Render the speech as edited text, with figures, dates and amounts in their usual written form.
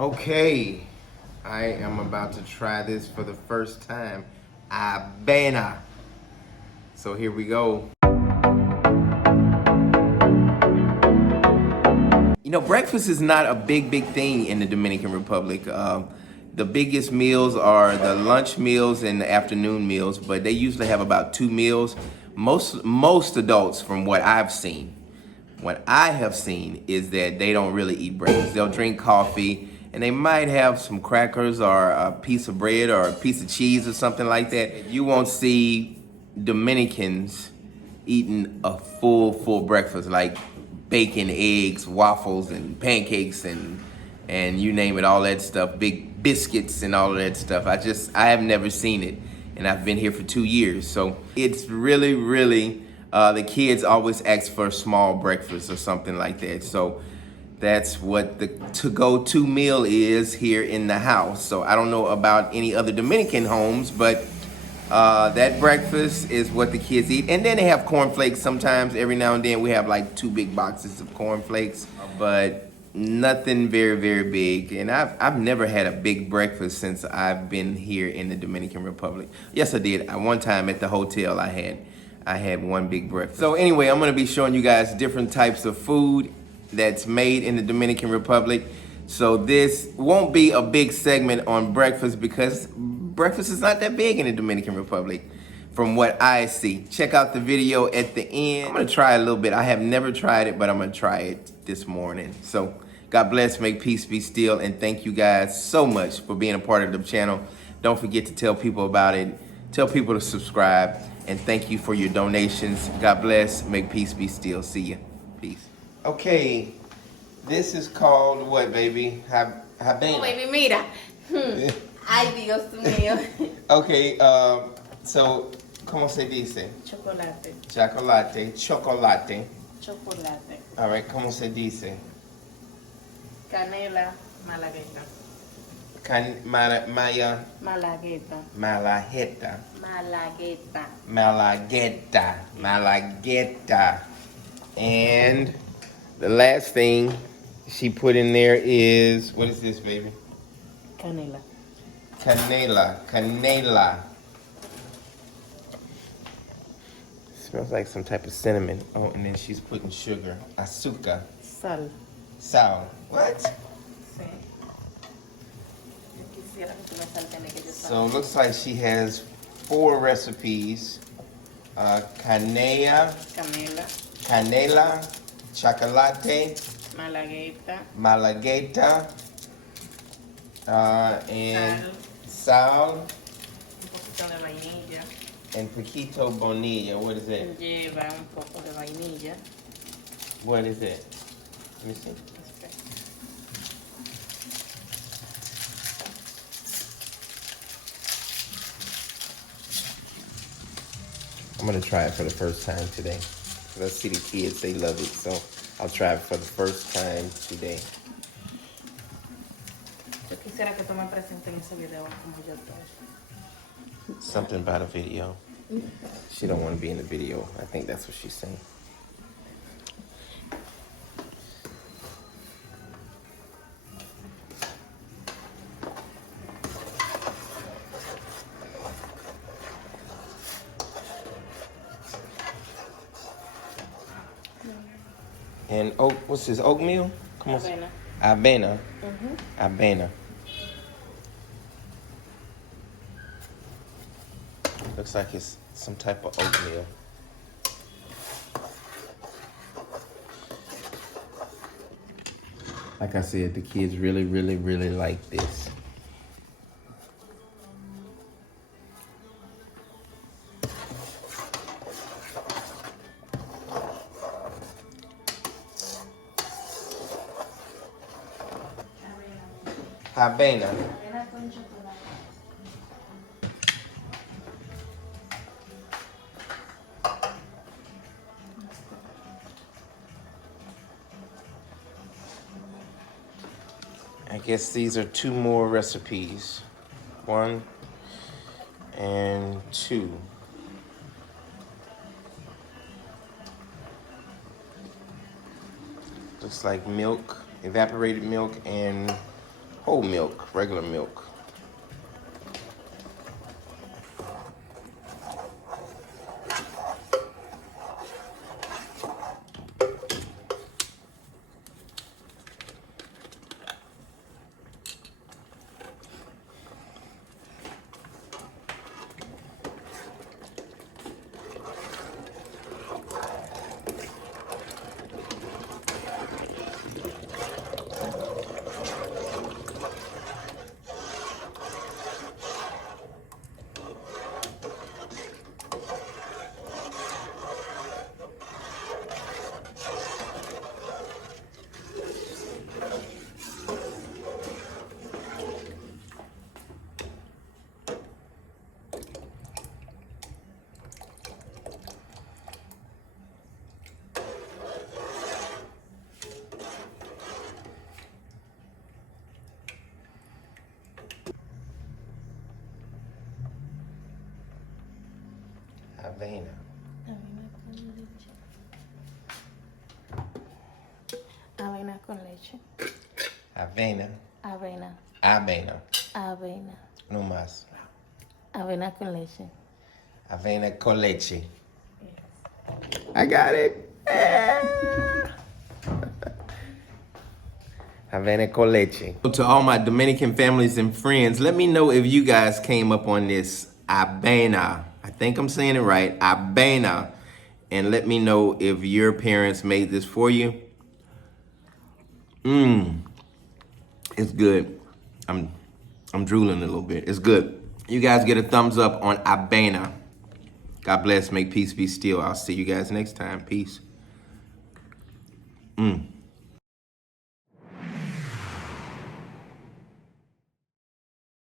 Okay, I am about to try this for the first time. Avena. So here we go. You know, breakfast is not a big thing in the Dominican Republic. The biggest meals are the lunch meals and the afternoon meals, but they usually have about 2 meals. Most adults, from what I have seen is that they don't really eat breakfast. They'll drink coffee and they might have some crackers or a piece of bread or a piece of cheese or something like that. You won't see Dominicans eating a full breakfast like bacon, eggs, waffles, and pancakes and you name it, all that stuff, big biscuits and all of that stuff. I have never seen it, and I've been here for 2 years. So it's really, the kids always ask for a small breakfast or something like that. So that's what the to-go-to meal is here in the house. So I don't know about any other Dominican homes, but that breakfast is what the kids eat. And then they have cornflakes sometimes. Every now and then we have like 2 big boxes of cornflakes, but nothing very big. And I've never had a big breakfast since I've been here in the Dominican Republic. Yes, I did. One time at the hotel I had one big breakfast. So anyway, I'm gonna be showing you guys different types of food that's made in the Dominican Republic. So this won't be a big segment on breakfast because breakfast is not that big in the Dominican Republic from what I see. Check out the video at the end. I'm gonna try a little bit. I have never tried it, but I'm gonna try it this morning. So God bless, make peace be still, and thank you guys so much for being a part of the channel. Don't forget to tell people about it. Tell people to subscribe, and thank you for your donations. God bless, make peace be still. See ya. Peace. Okay, this is called what, baby? Avena. Oh, baby, mira. Ay, Dios mío. Okay, so, ¿cómo se dice? Chocolate. Chocolate, chocolate. Chocolate. All right, ¿cómo se dice? Canela, malagueta. Maya, Malagueta. malajeta, Malagueta. malagueta. And the last thing she put in there is, what is this, baby? Canela. Canela. Smells like some type of cinnamon. Oh, and then she's putting sugar. Azúcar. Sal. What? Sí. Yo quisiera que tú me saltes que yo So it looks like she has 4 recipes. Canela, chocolate, Malagueta. and sal, Un poquito de vainilla. and poquito bonilla. What is it? Lleva un poco de vainilla. What is it? Let me see. I'm gonna try it for the first time today. Cause I see the kids, they love it, so I'll try it for the first time today. Yo quisiera que tú me presentes en ese video como yo estoy. Something about a video. She don't want to be in the video. I think that's what she's saying. And what's this, oatmeal? Avena. Avena. Avena. Looks like it's some type of oatmeal. Like I said, the kids really like this. Avena. Avena con chocolate. I guess these are 2 more recipes. 1 and 2. Looks like milk, evaporated milk and whole milk, regular milk. Avena. Avena con leche. Avena. Avena. Avena. Avena. No más. Avena con leche. Avena con leche. I got it. Avena con leche. To all my Dominican families and friends, let me know if you guys came up on this Avena. I think I'm saying it right. Avena. And let me know if your parents made this for you. It's good. I'm drooling a little bit. It's good. You guys get a thumbs up on Avena. God bless. Make peace be still. I'll see you guys next time. Peace.